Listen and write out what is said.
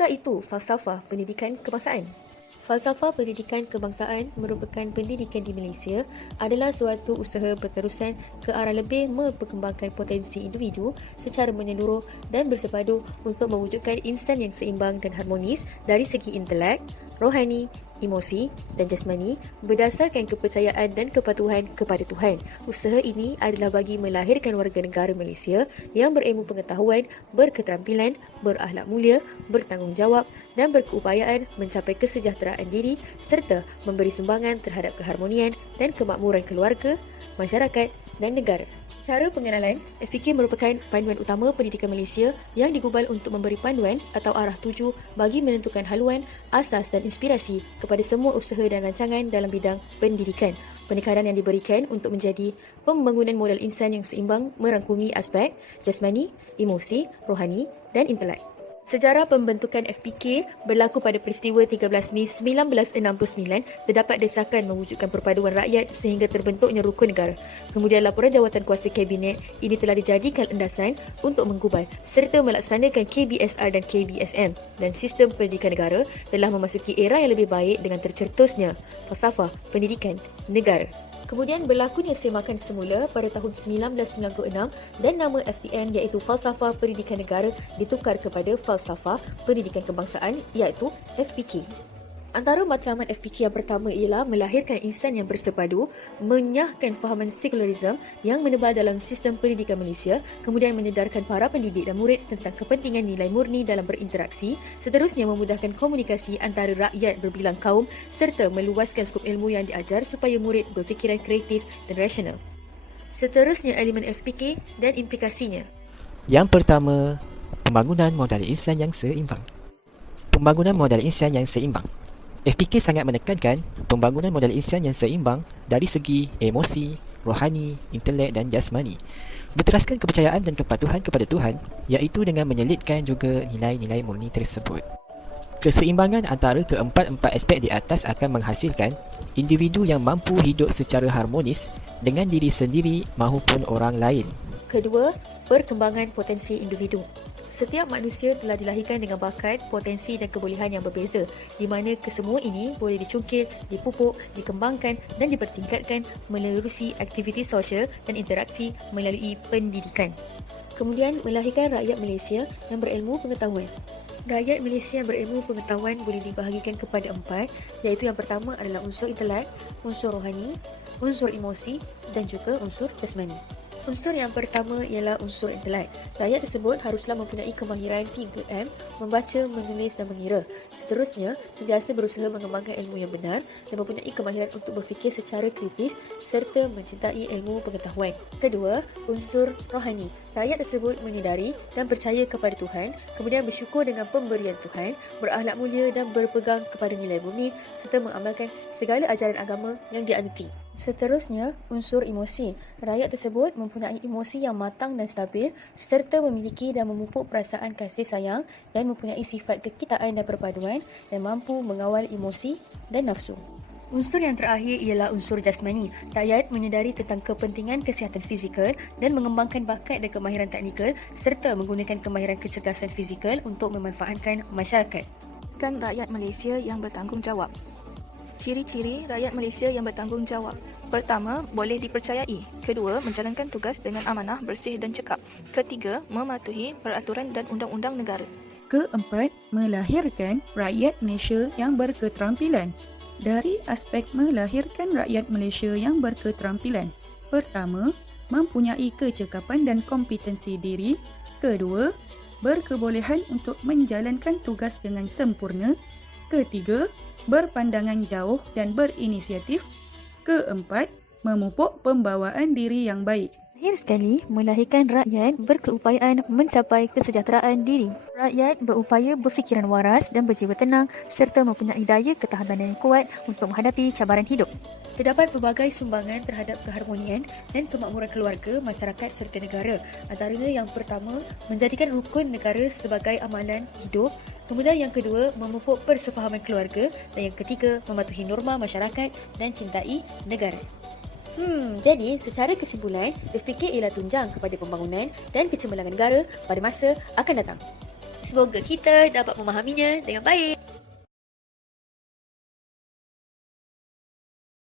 Apakah itu falsafah pendidikan kebangsaan? Falsafah pendidikan kebangsaan merupakan pendidikan di Malaysia adalah suatu usaha berterusan ke arah lebih memperkembangkan potensi individu secara menyeluruh dan bersepadu untuk mewujudkan insan yang seimbang dan harmonis dari segi intelek, rohani, emosi dan jasmani berdasarkan kepercayaan dan kepatuhan kepada Tuhan. Usaha ini adalah bagi melahirkan warga negara Malaysia yang berilmu pengetahuan, berketerampilan, berakhlak mulia, bertanggungjawab dan berkeupayaan mencapai kesejahteraan diri serta memberi sumbangan terhadap keharmonian dan kemakmuran keluarga, masyarakat dan negara. Cara pengenalan, FPK merupakan panduan utama pendidikan Malaysia yang digubal untuk memberi panduan atau arah tuju bagi menentukan haluan, asas dan inspirasi kepada semua usaha dan rancangan dalam bidang pendidikan. Penekanan yang diberikan untuk menjadi pembangunan modal insan yang seimbang merangkumi aspek jasmani, emosi, rohani dan intelek. Sejarah pembentukan FPK berlaku pada peristiwa 13 Mei 1969, terdapat desakan mewujudkan perpaduan rakyat sehingga terbentuknya rukun negara. Kemudian laporan jawatan kuasa Kabinet ini telah dijadikan landasan untuk menggubal serta melaksanakan KBSR dan KBSM, dan sistem pendidikan negara telah memasuki era yang lebih baik dengan tercetusnya falsafah pendidikan negara. Kemudian berlakunya semakan semula pada tahun 1996 dan nama FPN iaitu Falsafah Pendidikan Negara ditukar kepada Falsafah Pendidikan Kebangsaan iaitu FPK. Antara matlamat FPK yang pertama ialah melahirkan insan yang bersepadu, menyahkan fahaman sekularisme yang menebal dalam sistem pendidikan Malaysia, kemudian menyedarkan para pendidik dan murid tentang kepentingan nilai murni dalam berinteraksi, seterusnya memudahkan komunikasi antara rakyat berbilang kaum serta meluaskan skop ilmu yang diajar supaya murid berfikiran kreatif dan rasional. Seterusnya elemen FPK dan implikasinya. Yang pertama, pembangunan modal insan yang seimbang. Pembangunan modal insan yang seimbang. FPK sangat menekankan pembangunan modal insan yang seimbang dari segi emosi, rohani, intelek dan jasmani. Berteraskan kepercayaan dan kepatuhan kepada Tuhan, iaitu dengan menyelitkan juga nilai-nilai murni tersebut. Keseimbangan antara keempat-empat aspek di atas akan menghasilkan individu yang mampu hidup secara harmonis dengan diri sendiri maupun orang lain. Kedua, perkembangan potensi individu. Setiap manusia telah dilahirkan dengan bakat, potensi dan kebolehan yang berbeza, di mana kesemua ini boleh dicungkil, dipupuk, dikembangkan dan dipertingkatkan melalui aktiviti sosial dan interaksi melalui pendidikan. Kemudian, melahirkan rakyat Malaysia yang berilmu pengetahuan. Rakyat Malaysia yang berilmu pengetahuan boleh dibahagikan kepada empat, iaitu yang pertama adalah unsur intelek, unsur rohani, unsur emosi dan juga unsur jasmani. Unsur yang pertama ialah unsur intelek. Rakyat tersebut haruslah mempunyai kemahiran 3M, membaca, menulis dan mengira. Seterusnya, sentiasa berusaha mengembangkan ilmu yang benar dan mempunyai kemahiran untuk berfikir secara kritis serta mencintai ilmu pengetahuan. Kedua, unsur rohani. Rakyat tersebut menyedari dan percaya kepada Tuhan, kemudian bersyukur dengan pemberian Tuhan, berakhlak mulia dan berpegang kepada nilai murni serta mengamalkan segala ajaran agama yang dianuti. Seterusnya, unsur emosi. Rakyat tersebut mempunyai emosi yang matang dan stabil serta memiliki dan memupuk perasaan kasih sayang dan mempunyai sifat kekitaan dan perpaduan dan mampu mengawal emosi dan nafsu. Unsur yang terakhir ialah unsur jasmani. Rakyat menyedari tentang kepentingan kesihatan fizikal dan mengembangkan bakat dan kemahiran teknikal serta menggunakan kemahiran kecerdasan fizikal untuk memanfaatkan masyarakat. Kan rakyat Malaysia yang bertanggungjawab. Ciri-ciri rakyat Malaysia yang bertanggungjawab. Pertama, boleh dipercayai. Kedua, menjalankan tugas dengan amanah, bersih dan cekap. Ketiga, mematuhi peraturan dan undang-undang negara. Keempat, melahirkan rakyat Malaysia yang berketerampilan. Dari aspek melahirkan rakyat Malaysia yang berketerampilan. Pertama, mempunyai kecekapan dan kompetensi diri. Kedua, berkebolehan untuk menjalankan tugas dengan sempurna. Ketiga, berpandangan jauh dan berinisiatif. Keempat, memupuk pembawaan diri yang baik. Akhir sekali, melahirkan rakyat berkeupayaan mencapai kesejahteraan diri. Rakyat berupaya berfikiran waras dan berjiwa tenang serta mempunyai daya ketahanan yang kuat untuk menghadapi cabaran hidup. Terdapat pelbagai sumbangan terhadap keharmonian dan kemakmuran keluarga, masyarakat serta negara. Antaranya yang pertama, menjadikan rukun negara sebagai amalan hidup. Kemudian yang kedua, memupuk persefahaman keluarga. Dan yang ketiga, mematuhi norma masyarakat dan cintai negara. Jadi secara kesimpulan, FPK ialah tunjang kepada pembangunan dan kecemerlangan negara pada masa akan datang. Semoga kita dapat memahaminya dengan baik.